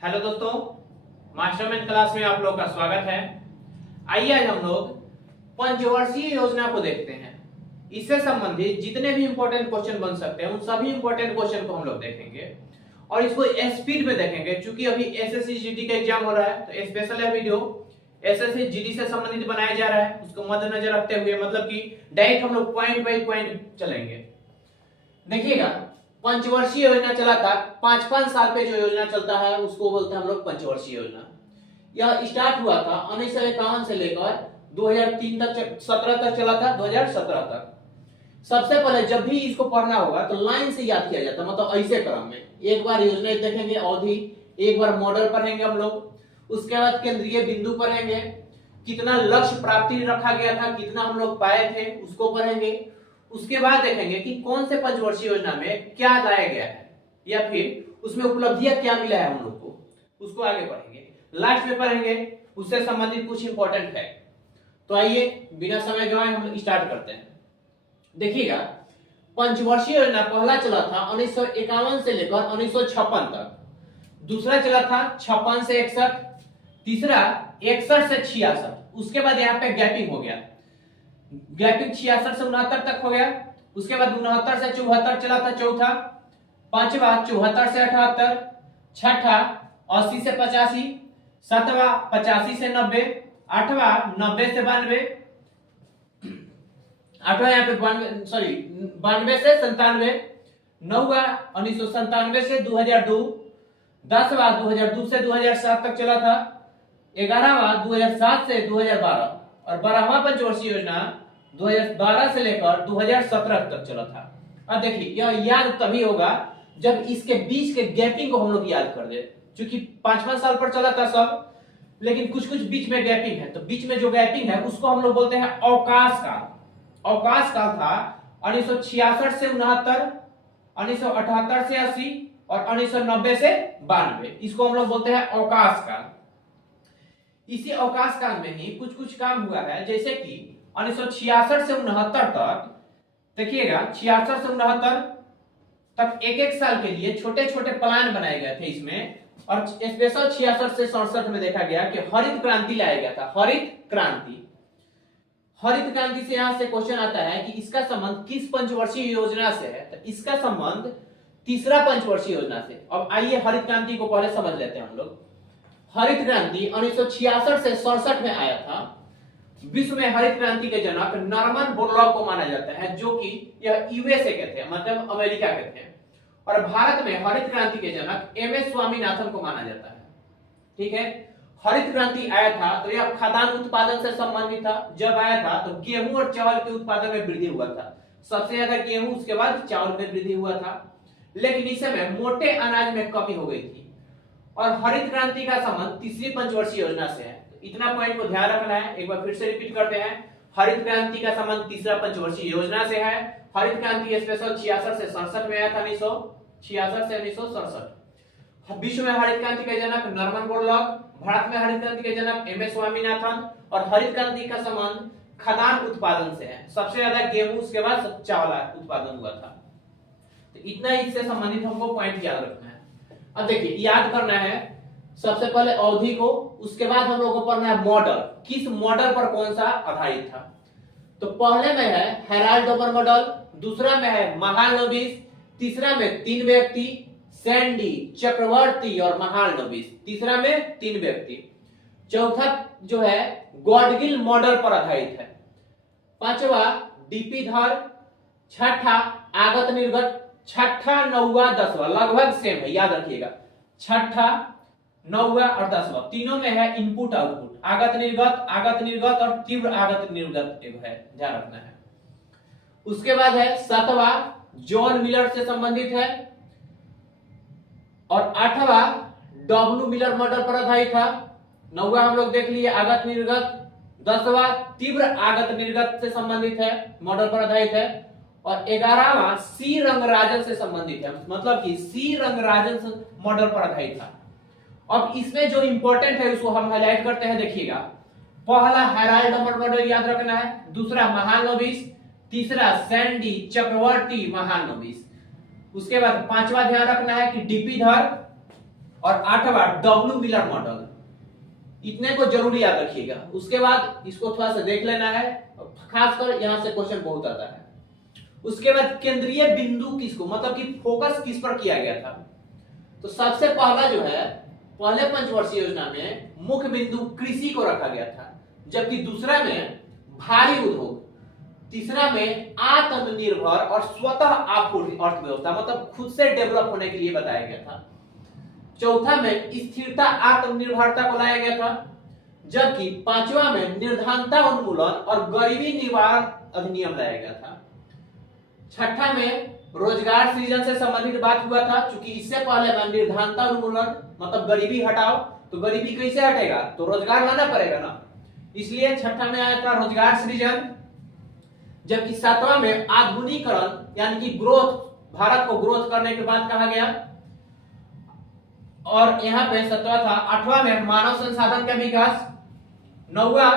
Hello दोस्तों, mastermind class में आप लोग का स्वागत है। आइए आज हम लोग पंचवर्षीय योजना को देखते हैं। इससे संबंधित जितने भी इंपॉर्टेंट क्वेश्चन बन सकते हैं उन सभी इंपॉर्टेंट क्वेश्चन को हम लोग देखेंगे और इसको स्पीड में देखेंगे। क्योंकि अभी एसएससी जीडी का एग्जाम हो रहा है तो स्पेशल है वीडियो एसएससी जीडी से संबंधित बनाया जा रहा है, उसको मद्देनजर रखते हुए मतलब कि डायरेक्ट हम लोग पॉइंट बाय पॉइंट चलेंगे। देखिएगा, पंचवर्षीय योजना चला था, 5-5 साल पे जो योजना चलता है उसको बोलते हैं हम लोग पंचवर्षीय योजना। यह स्टार्ट हुआ था 1951 से लेकर 2003 तक 17 तक चला था, 2017 तक। सबसे पहले जब भी इसको पढ़ना होगा तो लाइन से याद किया जाता है, मतलब ऐसे क्रम में एक बार योजना देखेंगे, अवधि, एक बार मॉडल पढ़ेंगे हम लोग, उसके बाद केंद्रीय बिंदु पढ़ेंगे, कितना लक्ष्य प्राप्ति रखा गया था, कितना हम लोग पाए थे उसको पढ़ेंगे। उसके बाद देखेंगे कि कौन से पंचवर्षीय योजना में क्या लाया गया है या फिर उसमें उपलब्धियां क्या मिला है हम लोग को, उसको आगे पढ़ेंगे। लास्ट में पढ़ेंगे उससे संबंधित कुछ इंपॉर्टेंट है। तो आइए बिना समय गवाए हम स्टार्ट करते हैं। देखिएगा, पंचवर्षीय योजना पहला चला था 1951 से लेकर 1956 तक, दूसरा चला था 56 से 61, तीसरा 61 से 66, उसके बाद यहाँ पे गैपिंग हो गया, गैपिंग 66 से 69 तक हो गया। उसके बाद 69 से 74 चला था चौथा, पांचवा 74 से 78, छठा 80 से 85, सातवां 85 से 90, आठवां 90 से 92, आठवां यहाँ पे 92 से 97, नौवा 1997 से 2002, 10वां 2002 से 2007 तक चला था, 11वां 2007 से 2012 और 12वां पंचवर्षीय योजना 2012 से लेकर 2017 तक चला था। अब देखिए, यह याद तभी होगा जब इसके बीच के गैपिंग को हम लोग याद कर दे। क्योंकि 5-5 साल पर चला था सब, लेकिन कुछ कुछ बीच में गैपिंग है, तो बीच में जो गैपिंग है उसको हम लोग बोलते हैं अवकाश काल। अवकाश काल था 1966 से 69, 1978 से 80 और 1990 से 92, इसको हम लोग बोलते हैं अवकाश काल। इसी अवकाश काल में ही कुछ कुछ काम हुआ है, जैसे कि 1966 से 69 तक, देखिएगा 66 से 69 तक एक साल के लिए छोटे छोटे प्लान बनाए गए थे इसमें। और स्पेशल 66 से 67 में देखा गया कि हरित क्रांति लाया गया था। हरित क्रांति से यहां से क्वेश्चन आता है कि इसका संबंध किस पंचवर्षीय योजना से है, तो इसका संबंध तीसरा पंचवर्षीय योजना से। अब आइए हरित क्रांति को पहले समझ लेते हैं हम लोग। हरित क्रांति 1966 से 67 में आया था। विश्व में हरित क्रांति के जनक नॉर्मन बोरलॉग को माना जाता है, जो कि यह यूएसए के थे, मतलब अमेरिका के थे। और भारत में हरित क्रांति के जनक एमएस स्वामीनाथन को माना जाता है। ठीक है, हरित क्रांति आया था तो यह खाद्यान्न उत्पादन से संबंधित था। जब आया था तो गेहूं और चावल के उत्पादन में वृद्धि हुआ था, सबसे ज्यादा गेहूं, उसके बाद चावल में वृद्धि हुआ था। लेकिन इस समय मोटे अनाज में कमी हो गई थी। और हरित क्रांति का संबंध तीसरी पंचवर्षीय योजना से है। इतना पॉइंट को ध्यान रखना है। एक बार फिर से रिपीट करते हैं, हरित क्रांति का संबंध तीसरा पंचवर्षीय योजना से है। हरित क्रांति स्पेशल 66 से 67 में आया था, 1966 से 1967। विश्व में हरित क्रांति के जनक नॉर्मन बोरलॉग, भारत में हरित क्रांति के जनक एमएस स्वामीनाथन। और हरित क्रांति का संबंध खाद्यान्न उत्पादन से है, सबसे ज्यादा गेहूं, उसके बाद चावल उत्पादन हुआ था। तो इतना इससे संबंधित हमको पॉइंट याद रखना है। अब देखिए, याद करना है सबसे पहले अवधि को, उसके बाद हम लोग को पढ़ना है मॉडल, किस मॉडल पर कौन सा आधारित था। तो पहले में है हेराल्ड डोबर मॉडल, दूसरा में है महालनोबिस, तीसरा में 3 व्यक्ति सैंडी, चक्रवर्ती और महालनोबिस, तीसरा में 3 व्यक्ति, चौथा जो है गॉडगिल मॉडल पर आधारित है, पांचवा डीपी धर, छठा आगत निर्गत, छठा, नौवा, 10वां लगभग सेम है, याद रखिएगा। छठा, 9वां और 10वां तीनों में है इनपुट आउटपुट, आगत निर्गत और तीव्र आगत निर्गत एक है, ध्यान रखना है। उसके बाद है 7वां जॉन मिलर से संबंधित है और 8वां डब्ल्यू मिलर मॉडल पर आधारित था। 9वां हम लोग देख लिए आगत निर्गत, 10वां तीव्र आगत निर्गत से संबंधित है, मॉडल पर आधारित है। और 11वां सी रंगराजन से संबंधित है, मतलब कि सी रंगराजन मॉडल पर आधारित था। अब इसमें जो इंपॉर्टेंट है उसको हम हाईलाइट करते हैं। देखिएगा, पहला हेराल्ड डोबर मॉडल याद रखना है, दूसरा महालनोबिस, तीसरा सैंडी, चक्रवर्ती, महालनोबिस। उसके बाद 5वां ध्यान रखना है कि डीपी धर, और 8वां डब्ल्यू मिलर मॉडल। इतने को जरूर याद रखिएगा। उसके बाद इसको थोड़ा सा देख लेना है, खासकर यहां से क्वेश्चन बहुत आता है। उसके बाद केंद्रीय बिंदु किसको, मतलब कि फोकस किस पर किया गया था। तो सबसे पहला जो है, पहले पंचवर्षीय योजना में मुख्य बिंदु कृषि को रखा गया था, जबकि दूसरा में भारी उद्योग, तीसरा में आत्मनिर्भर और स्वतः आपूर्ति अर्थव्यवस्था, मतलब खुद से डेवलप होने के लिए बताया गया था। चौथा में स्थिरता आत्मनिर्भरता को लाया गया था, जबकि पांचवा में निर्धनता उन्मूलन और गरीबी निवारण अधिनियम लाया गया था। छठा में रोजगार सृजन से संबंधित बात हुआ था, क्योंकि इससे पहले में निर्धनता उन्मूलन मतलब गरीबी हटाओ, तो गरीबी कैसे हटेगा, तो रोजगार लाना पड़ेगा ना, इसलिए छठा में आया था रोजगार सृजन। जबकि सातवां में आधुनिकीकरण यानी कि ग्रोथ, भारत को ग्रोथ करने के बाद कहा गया। और यहाँ पे सतवा था। आठवां में मानव संसाधन का विकास। नौवां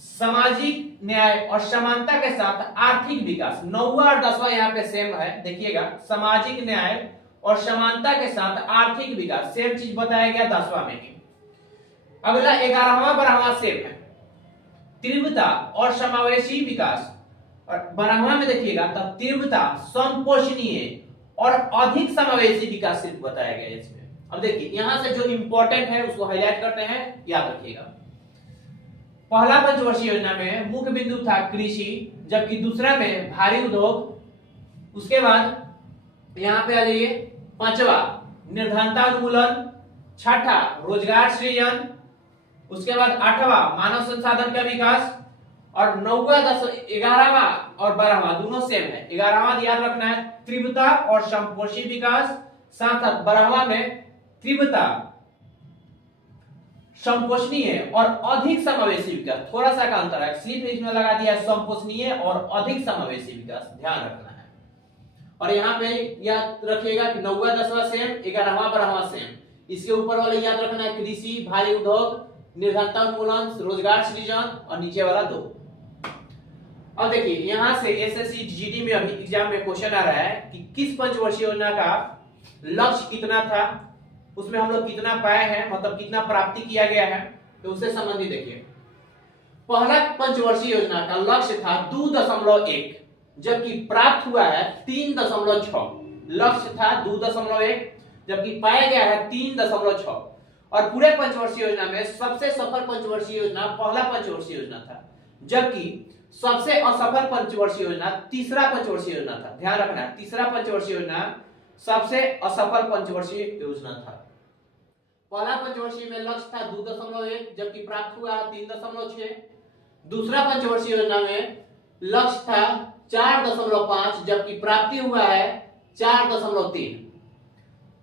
सामाजिक न्याय और समानता के साथ आर्थिक विकास। नौवां और 10वां यहाँ पे सेम है, देखिएगा, सामाजिक न्याय और समानता के साथ आर्थिक विकास सेम चीज बताया गया 10वां में ही। अगला 11वां 12वां सेम है, तीव्रता और समावेशी विकास। और 12वां में देखिएगा तो तीव्रता, संपोषणीय और अधिक समावेशी विकास सिर्फ बताया गया है इसमें। अब देखिए यहां से जो इंपॉर्टेंट है उसको हाईलाइट करते हैं, याद रखिएगा। पहला पंचवर्षीय योजना में मुख्य बिंदु था कृषि, जबकि दूसरा में भारी उद्योग। उसके बाद यहां पे आ जाइए, पांचवा निर्धनता उन्मूलन, छठा रोजगार सृजन, उसके बाद 8वां मानव संसाधन का विकास, और 9वां 11वां और 12वां दोनों सेम है। 11वां याद रखना है तीव्रता और संपोषी विकास, साथ साथ 12वां में तीव्रता, संपोषणीय और अधिक समावेशी विकास। थोड़ा सा का अंतर है, सिर्फ इसमें लगा दिया संपोषणीय और अधिक समावेशी विकास, ध्यान रखना है। और यहाँ पे याद रखिएगा कि 9वां 10वां सेम, 11वां 12वां सेम। इसके ऊपर वाले याद रखना है कृषि, भारी उद्योग, निर्धनता उन्मूलन, रोजगार सृजन, और नीचे वाला 2। अब देखिए यहां से एसएससी जीडी में अभी एग्जाम में क्वेश्चन आ रहा है कि किस पंचवर्षीय योजना का लक्ष्य कितना था, उसमें हम लोग कितना पाए हैं, मतलब कितना प्राप्ति किया गया है, तो उससे संबंधित देखिए। पहला पंचवर्षीय योजना का लक्ष्य था 2.1, जबकि प्राप्त हुआ है 3.6। लक्ष्य था 2.1, जबकि पाया गया है 3.6। और पूरे पंचवर्षीय योजना में सबसे सफल पंचवर्षीय योजना पहला पंचवर्षीय योजना था, जबकि सबसे असफल पंचवर्षीय योजना तीसरा पंचवर्षीय योजना था। ध्यान रखना है, तीसरा पंचवर्षीय योजना सबसे असफल पंचवर्षीय योजना था। पहला पंचवर्षीय में लक्ष्य था 2.1, जबकि प्राप्त हुआ 3.6। दूसरा पंचवर्षीय योजना में लक्ष्य था 4.5, जबकि प्राप्ति हुआ है 4.3।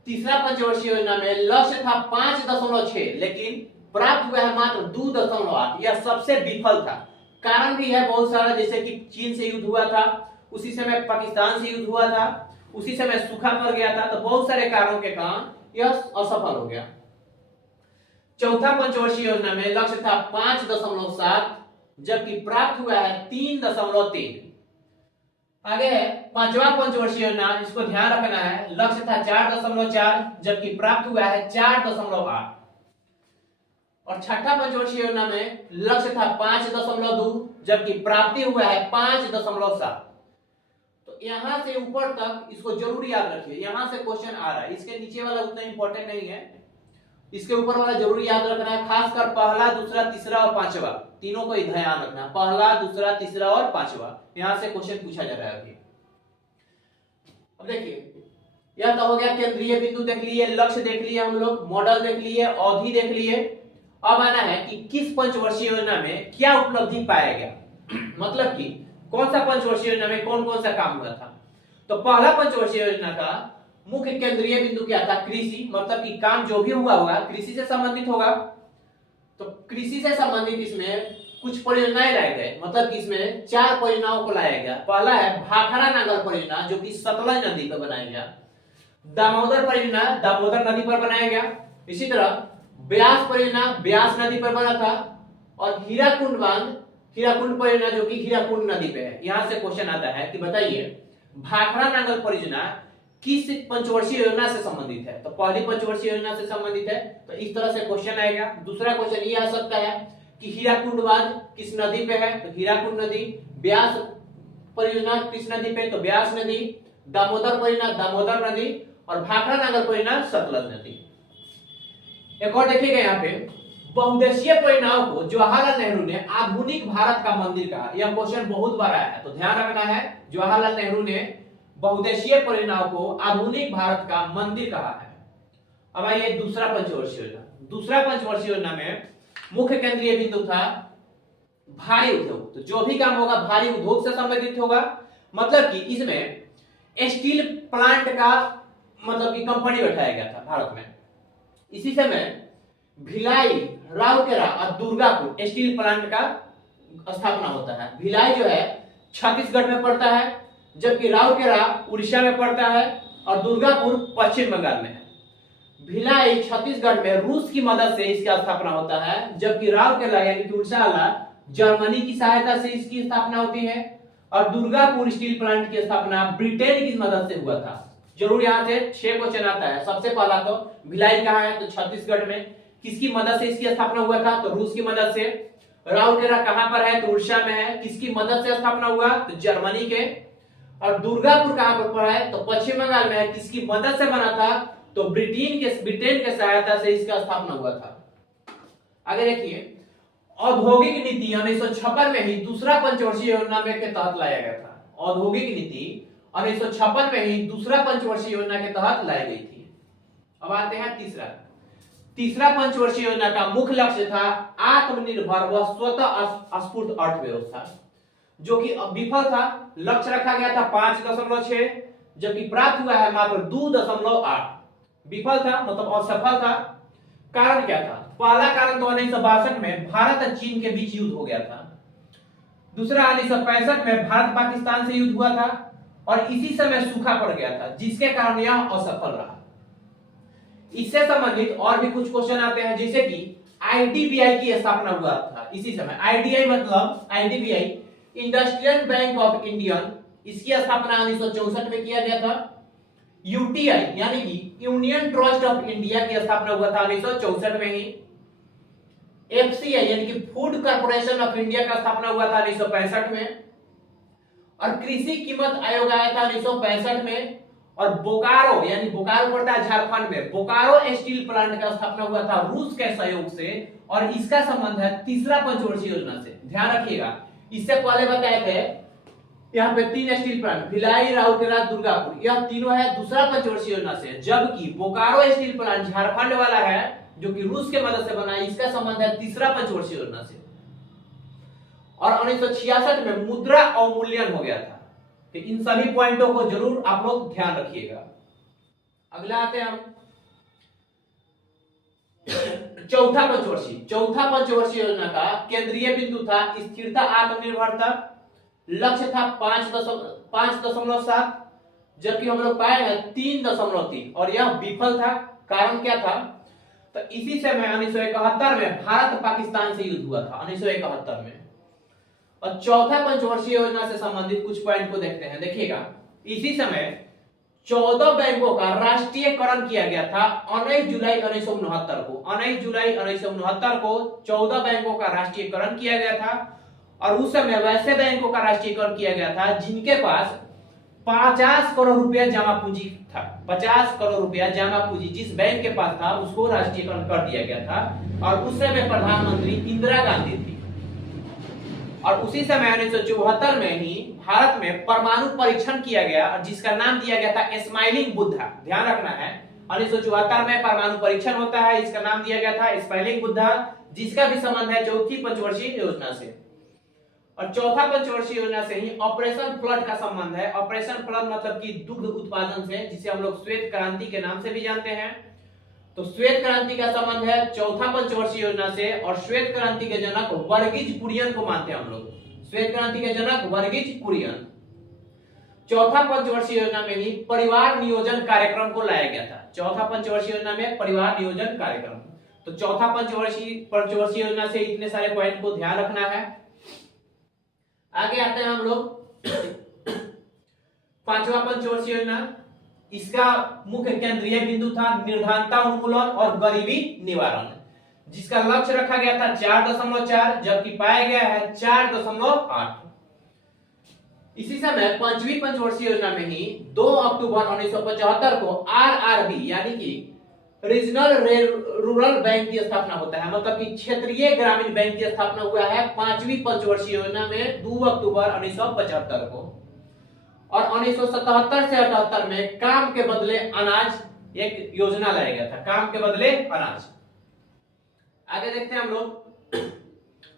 तीसरा पंचवर्षीय योजना में लक्ष्य था 5.6, लेकिन प्राप्त हुआ है मात्र 2.8। यह सबसे विफल था। कारण भी है बहुत सारा, जैसे कि चीन से युद्ध हुआ था, उसी समय पाकिस्तान से युद्ध हुआ था, उसी समय सूखा पड़ गया था, तो बहुत सारे कारणों के कारण यह असफल हो गया। चौथा पंचवर्षीय योजना में लक्ष्य था 5.7, जबकि प्राप्त हुआ है 3.3। आगे है पांचवा पंचवर्षीय योजना, इसको ध्यान रखना है, लक्ष्य था 4.4, जबकि प्राप्त हुआ है 4.8। और छठा पंचवर्षीय योजना में लक्ष्य था 5.2, जबकि प्राप्ति हुआ है 5.7। तो यहां से ऊपर तक इसको जरूर याद रखिए, यहां से क्वेश्चन आ रहा है। इसके नीचे वाला उतना इंपॉर्टेंट नहीं है, इसके ऊपर वाला जरूर याद रखना है, खासकर पहला, दूसरा, तीसरा और पांचवा, तीनों को ध्यान रखना। पहला, दूसरा, तीसरा और पांचवा, यहां से क्वेश्चन पूछा जा रहा है अभी। अब देखिए यह तो हो गया केंद्रीय बिंदु देख लिए, लक्ष्य देख लिए, हम लोग मॉडल देख लिए, अवधि देख लिए। अब आना है कि किस पंचवर्षीय योजना में क्या उपलब्धि पाया गया, मतलब कि कौन सा पंचवर्षीय योजना में कौन कौन सा काम हुआ था। तो पहला पंचवर्षीय योजना का मुख्य केंद्रीय बिंदु क्या था, कृषि, मतलब कि काम जो भी हुआ होगा कृषि से संबंधित होगा। तो कृषि से संबंधित इसमें कुछ परियोजनाएं लाए गए, मतलब कि इसमें 4 परियोजनाओं को लाया गया। पहला है भाखड़ा नांगल परियोजना, जो कि सतलज नदी पर बनाया गया। दामोदर परियोजना दामोदर नदी पर बनाया गया। इसी तरह ब्यास परियोजना ब्यास नदी पर बना था। और हीराकुंड बांध, हीराकुंड परियोजना जो कि हीराकुंड नदी पे है। यहां से क्वेश्चन आता है कि बताइए भाखड़ा नांगल परियोजना किस पंचवर्षीय योजना से संबंधित है? तो पहली पंचवर्षीय योजना से संबंधित है, तो इस तरह से क्वेश्चन आएगा। दूसरा क्वेश्चन ये आ सकता है कि हीराकुंड बांध किस नदी पे है? तो हीराकुंड नदी। ब्यास परियोजना किस नदी पे? तो ब्यास नदी। दामोदर परियोजना दामोदर नदी। और भाखड़ा नागर परियोजना सतलज नदी। एक और देखिएगा यहाँ पे, बहुउद्देशीय परियोजनाओं को जवाहरलाल नेहरू ने आधुनिक भारत का मंदिर कहा। यह क्वेश्चन बहुत बार आया है, तो ध्यान रखना है। जवाहरलाल नेहरू ने बहुउद्देशीय परियोजनाओं को आधुनिक भारत का मंदिर कहा है। अब आइए दूसरा पंचवर्षीय योजना। दूसरा पंचवर्षीय योजना में मुख्य केंद्रीय बिंदु था भारी उद्योग। तो जो भी काम होगा भारी उद्योग से संबंधित होगा, मतलब कि इसमें स्टील प्लांट का मतलब कि कंपनी बैठाया गया था भारत में। इसी समय भिलाई, राउरकेला और दुर्गापुर स्टील प्लांट का स्थापना होता है। भिलाई जो है छत्तीसगढ़ में पड़ता है, जबकि राउरकेला उड़ीसा में पड़ता है और दुर्गापुर पश्चिम बंगाल में है। भिलाई छत्तीसगढ़ में रूस की मदद से इसका स्थापना होता है, जबकि राउरकेला यानी कि उड़ीसा वाला जर्मनी की सहायता से इसकी स्थापना होती है। और दुर्गापुर स्टील प्लांट की स्थापना ब्रिटेन की मदद से हुआ था। जरूर यहाँ से 6 क्वेश्चन आता है। सबसे पहला तो भिलाई कहाँ है? तो छत्तीसगढ़ में। किसकी मदद से इसकी स्थापना हुआ था? तो रूस की मदद से। राउरकेला कहाँ पर है? तो उड़ीसा में है। किसकी मदद से स्थापना हुआ? तो जर्मनी के। और दुर्गापुर कहाँ पर पड़ा है? तो पश्चिम बंगाल में है। किसकी मदद से बना था? तो ब्रिटेन के सहायता से इसका स्थापना हुआ था। आगे देखिए, औद्योगिक नीति 1956 में ही दूसरा पंचवर्षीय योजना में के तहत लाया गया था। औद्योगिक नीति 1956 में ही दूसरा पंचवर्षीय योजना के तहत लाई गई थी। अब आते हैं तीसरा पंचवर्षीय योजना का मुख्य लक्ष्य था आत्मनिर्भर व स्वतः स्फूर्त अर्थव्यवस्था, जो कि विफल था। लक्ष्य रखा गया था 5.6, जबकि प्राप्त हुआ है मात्र 2.8। विफल था मतलब असफल था। कारण क्या था? पहला कारण तो 1962 में भारत और चीन के बीच युद्ध हो गया था। दूसरा 1965 में भारत पाकिस्तान से युद्ध हुआ था और इसी समय सूखा पड़ गया था, जिसके कारण यह असफल रहा। इससे संबंधित और भी कुछ क्वेश्चन आते हैं, जैसे कि आईडीबीआई की स्थापना हुआ था इसी समय। IDBI industrial bank of Indian, इसकी स्थापना 1964 में किया गया था। यूटीआई यानी कि यूनियन ट्रस्ट ऑफ इंडिया की स्थापना हुआ था 1964 में ही। एफसीआई यानी कि फूड कॉर्पोरेशन ऑफ इंडिया का स्थापना हुआ था 1965 में। और कृषि कीमत आयोग आया था 1965 में। और बोकारो यानी बोकारो पड़ता है झारखंड में, बोकारो स्टील प्लांट का स्थापना हुआ था रूस के सहयोग से। और इसका संबंध है तीसरा पंचवर्षीय योजना से। ध्यान रखिएगा, इससे पहले बताए थे यहाँ पे 3 स्टील प्लांट, भिलाई, राउरकेला, दुर्गापुर, यह तीनों है दूसरा पंचवर्षीय योजना से। जबकि बोकारो स्टील प्लांट झारखंड वाला है, जो कि रूस के मदद से बना है, इसका संबंध है तीसरा पंचवर्षीय योजना से। और 1966 में मुद्रा अवमूल्यन हो गया था। तो इन सभी पॉइंटों को जरूर आप लोग ध्यान रखिएगा। अगला आते हैं हम चौथा पंचवर्षीय योजना का केंद्रीय बिंदु था स्थिरता आत्मनिर्भरता। लक्ष्य था 5.7, जबकि हम लोग पाए हैं 3.3 और यह विफल था। कारण क्या था? तो इसी समय 1971 में भारत पाकिस्तान से युद्ध हुआ था 1971 में। और चौथा पंचवर्षीय योजना से संबंधित कुछ पॉइंट को देखते हैं। देखिएगा, इसी समय 14 बैंकों का राष्ट्रीयकरण किया गया था 19 जुलाई 1969 को। 19 जुलाई 1969 को 14 बैंकों का राष्ट्रीयकरण किया गया था। और उस समय वैसे बैंकों का राष्ट्रीयकरण किया गया था जिनके पास 50 करोड़ रुपया जमा पूंजी था। 50 करोड़ रुपया जमा पूंजी जिस बैंक के पास था उसको राष्ट्रीयकरण कर दिया गया था। और उस समय प्रधानमंत्री इंदिरा गांधी थी। और उसी समय 1974 में ही भारत में परमाणु परीक्षण किया गया और जिसका नाम दिया गया था स्माइलिंग बुद्धा। ध्यान रखना है, 1974 में परमाणु परीक्षण होता है, इसका नाम दिया गया था स्माइलिंग बुद्धा, जिसका भी संबंध है चौथी पंचवर्षीय योजना से। और चौथा पंचवर्षीय योजना से ही ऑपरेशन फ्लड का संबंध है। ऑपरेशन फ्लड मतलब कि दुग्ध उत्पादन से, जिसे हम लोग श्वेत क्रांति के नाम से भी जानते हैं। तो श्वेत क्रांति का संबंध है चौथा पंचवर्षीय योजना से। और श्वेत क्रांति के जनक वर्गीज कुरियन को मानते हैं हम लोग। श्वेत क्रांति के जनक वर्गीज कुरियन। चौथा पंचवर्षीय योजना में ही परिवार नियोजन कार्यक्रम को लाया गया था। चौथा पंचवर्षीय योजना में परिवार नियोजन कार्यक्रम। तो चौथा पंचवर्षीय योजना से इतने सारे पॉइंट को ध्यान रखना है। आगे आते हैं हम लोग पांचवा पंचवर्षीय योजना। इसका मुख्य केंद्रीय बिंदु था निर्धनता उन्मूलन और गरीबी निवारण, जिसका लक्ष्य रखा गया था 4.4, जबकि पाया गया है 4.8। इसी समय पांचवी पंचवर्षीय योजना में ही 2 अक्टूबर 1975 को आरआरबी यानी कि रीजनल रूरल बैंक की स्थापना होता है, मतलब कि क्षेत्रीय ग्रामीण बैंक की स्थापना हुआ है पांचवी पंचवर्षीय योजना में 2 अक्टूबर 1975 को। और 1977 से 78 में काम के बदले अनाज एक योजना लाया गया था, काम के बदले अनाज। आगे देखते हैं हम लोग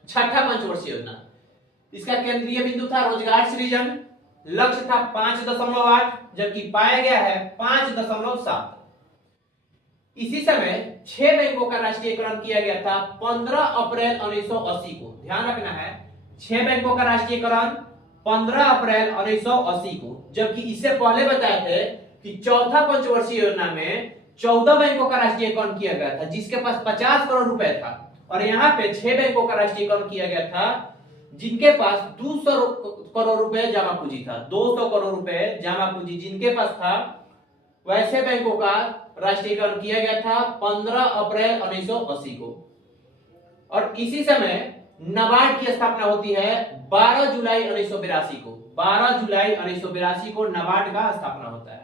छठा पंचवर्षीय योजना। इसका केंद्रीय बिंदु था रोजगार सृजन, लक्ष्य था 5.8, जबकि पाया गया है 5.7। इसी समय 6 बैंकों का राष्ट्रीयकरण किया गया था 15 अप्रैल 1980 को। ध्यान रखना है 6 बैंकों का राष्ट्रीयकरण 15 अप्रैल 1980 को, जबकि इससे पहले बताए थे कि चौथा पंचवर्षीय योजना में 14 बैंकों का राष्ट्रीयकरण किया गया था जिसके पास 50 करोड़ रुपए था, और यहाँ पे 6 बैंकों का राष्ट्रीयकरण किया गया था जिनके पास 200 करोड़ रुपए जमा पूंजी था। 200 करोड़ रुपए जमा पूंजी जिनके पास था, वैसे बैंकों का राष्ट्रीयकरण किया गया था 15 अप्रैल 1980 को। और इसी समय नाबार्ड की स्थापना होती है 12 जुलाई 1982 को। 12 जुलाई 1982 को नाबार्ड का स्थापना होता है।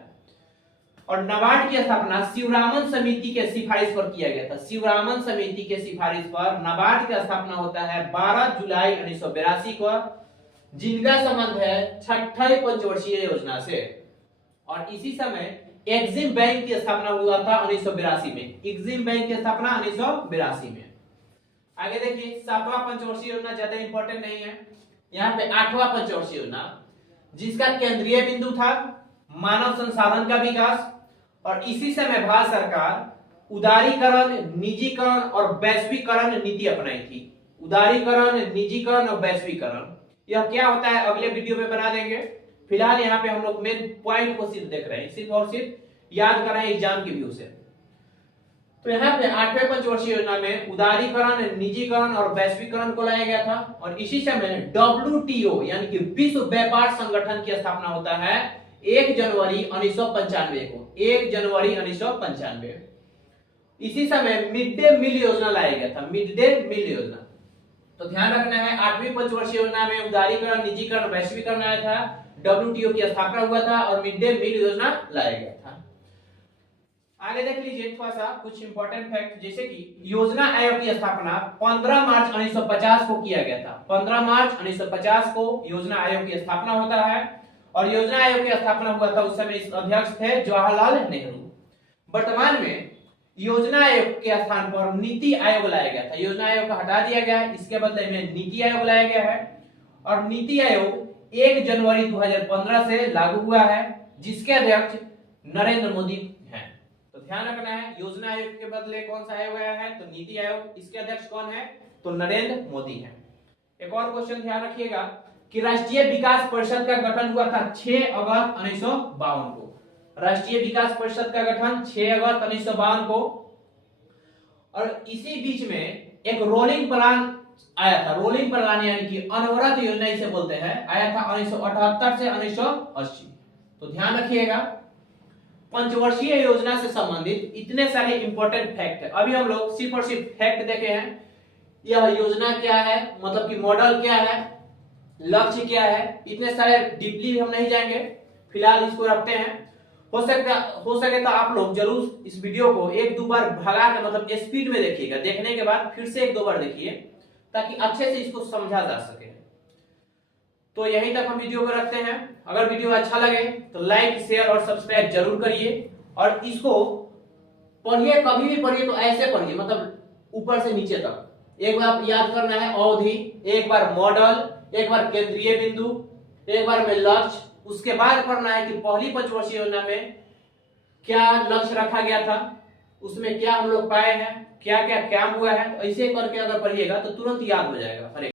और नाबार्ड की स्थापना शिवरामन समिति के सिफारिश पर किया गया था। शिवरामन समिति के सिफारिश पर नाबार्ड की स्थापना होता है 12 जुलाई 1982 को, जिनका संबंध है छठी पंचवर्षीय योजना से। और इसी समय एक्सिम बैंक की स्थापना हुआ था 1982 में। एक्सिम बैंक की स्थापना 1982 में। आगे देखिए सातवां पंचवर्षीय योजना ज्यादा इंपॉर्टेंट नहीं है। यहाँ पे आठवां पंचवर्षीय योजना, जिसका केंद्रीय बिंदु था मानव संसाधन का विकास। और इसी समय भारत सरकार उदारीकरण, निजीकरण और वैश्वीकरण नीति अपनाई थी। उदारीकरण, निजीकरण और वैश्वीकरण, यह क्या होता है अगले वीडियो में बना देंगे। फिलहाल यहाँ पे हम लोग मेन पॉइंट को सिर्फ देख रहे हैं, सिर्फ और सिर्फ याद कर रहे हैं एग्जाम की व्यू से। तो यहाँ पे आठवें पंचवर्षीय योजना में उदारीकरण, निजीकरण और वैश्वीकरण को लाया गया था। और इसी समय WTO यानी कि विश्व व्यापार संगठन की स्थापना होता है 1 जनवरी 1995 को। 1 जनवरी 1995। इसी समय मिड डे मील योजना लाया गया था, मिड डे मील योजना। तो ध्यान रखना है आठवीं पंचवर्षीय योजना में उदारीकरण, निजीकरण, वैश्वीकरण आया था, WTO की स्थापना हुआ था और मिड डे मील योजना लाया गया था। आगे देख लीजिए थोड़ा सा कुछ इंपॉर्टेंट फैक्ट, जैसे कि योजना आयोग की स्थापना 15 मार्च 1950 को किया गया था। 15 मार्च 1950 को योजना आयोग की स्थापना होता है। और योजना आयोग की स्थापना हुआ था, उस समय इस अध्यक्ष थे जवाहरलाल नेहरू। वर्तमान में योजना आयोग के स्थान पर नीति आयोग लाया गया था। योजना आयोग को हटा दिया गया है, इसके बदले में नीति आयोग लाया गया है। और नीति आयोग 1 जनवरी 2015 से लागू हुआ है, जिसके अध्यक्ष नरेंद्र मोदी हैं। तो ध्यान रखना है योजना आयोग के बदले कौन सा आयोग आया है, तो नीति आयोग। इसके अध्यक्ष कौन है, तो नरेंद्र मोदी हैं। एक और क्वेश्चन ध्यान रखिएगा कि राष्ट्रीय विकास परिषद का गठन हुआ था 6 अगस्त 1952 को। राष्ट्रीय विकास परिषद का गठन 6 अगस्त 1952 को। और इसी बीच में एक रोलिंग प्लान आया था। रोलिंग प्लान यानी कि अनवरत योजना इसे बोलते हैं, आया था 1978 से 1980। तो ध्यान रखिएगा पंचवर्षीय योजना से संबंधित इतने सारे इंपॉर्टेंट फैक्ट है। अभी हम लोग सिर्फ और सिर्फ फैक्ट देखे हैं, यह योजना क्या है, मतलब कि मॉडल क्या है, लक्ष्य क्या है, इतने सारे डीपली हम नहीं जाएंगे, फिलहाल इसको रखते हैं। हो सके तो आप लोग जरूर इस वीडियो को 1-2 बार भगा के, मतलब स्पीड में देखिएगा। देखने के बाद फिर से 1-2 बार देखिए ताकि अच्छे से इसको समझा जा सके। तो यहीं तक हम वीडियो को रखते हैं। अगर वीडियो अच्छा लगे तो लाइक, शेयर और सब्सक्राइब जरूर करिए। और इसको पढ़िए, कभी भी पढ़िए तो ऐसे पढ़िए, मतलब ऊपर से नीचे तक। एक बार याद करना है अवधि, एक बार मॉडल, एक बार केंद्रीय बिंदु, एक बार में लक्ष्य। उसके बाद पढ़ना है कि पहली पंचवर्षीय योजना में क्या लक्ष्य रखा गया था, उसमें क्या हम लोग पाए हैं, क्या क्या काम हुआ है। तो ऐसे करके अगर पढ़िएगा तो तुरंत याद हो जाएगा।